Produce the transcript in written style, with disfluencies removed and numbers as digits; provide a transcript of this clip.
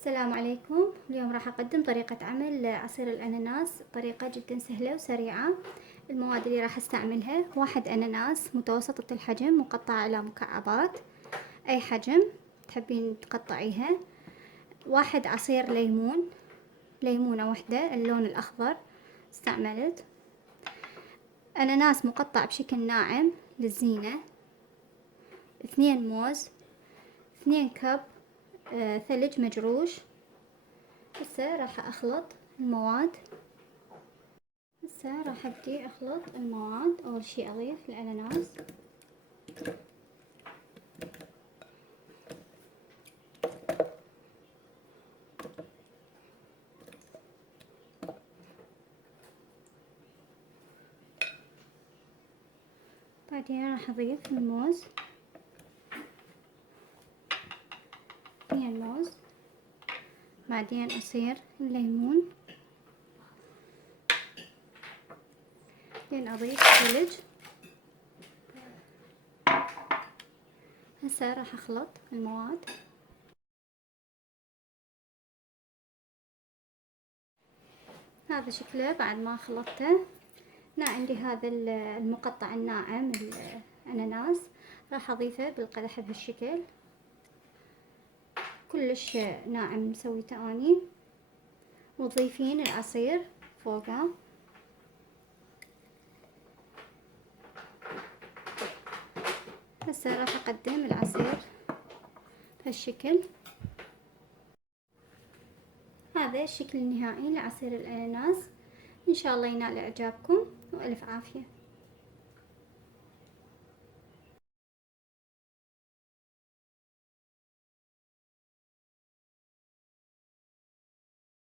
السلام عليكم. اليوم راح أقدم طريقة عمل عصير الأناناس، طريقة جدا سهلة وسريعة. المواد اللي راح استعملها: 1 أناناس متوسطة الحجم مقطع على مكعبات أي حجم تحبين تقطعيها. 1 عصير ليمون، ليمونة واحدة اللون الأخضر استعملت. أناناس مقطع بشكل ناعم للزينة. 2 موز. 2 كب ثلج مجروش. هسه راح اخلط المواد. هسه راح ابدي اخلط المواد. اول شي اضيف الاناناس، بعدين راح اضيف الموز، 2 موز. بعدين اصير الليمون، بعدين اضيف ثلج. هسه راح اخلط المواد. هذا شكله بعد ما خلطته. هنا عندي هذا المقطع الناعم الاناناس، راح اضيفه بالقدح بهالشكل، كلش ناعم سويته اني. وتضيفين العصير فوقه. هسه راح اقدم العصير بهالشكل. هذا الشكل النهائي لعصير الاناناس. ان شاء الله ينال اعجابكم والف عافية.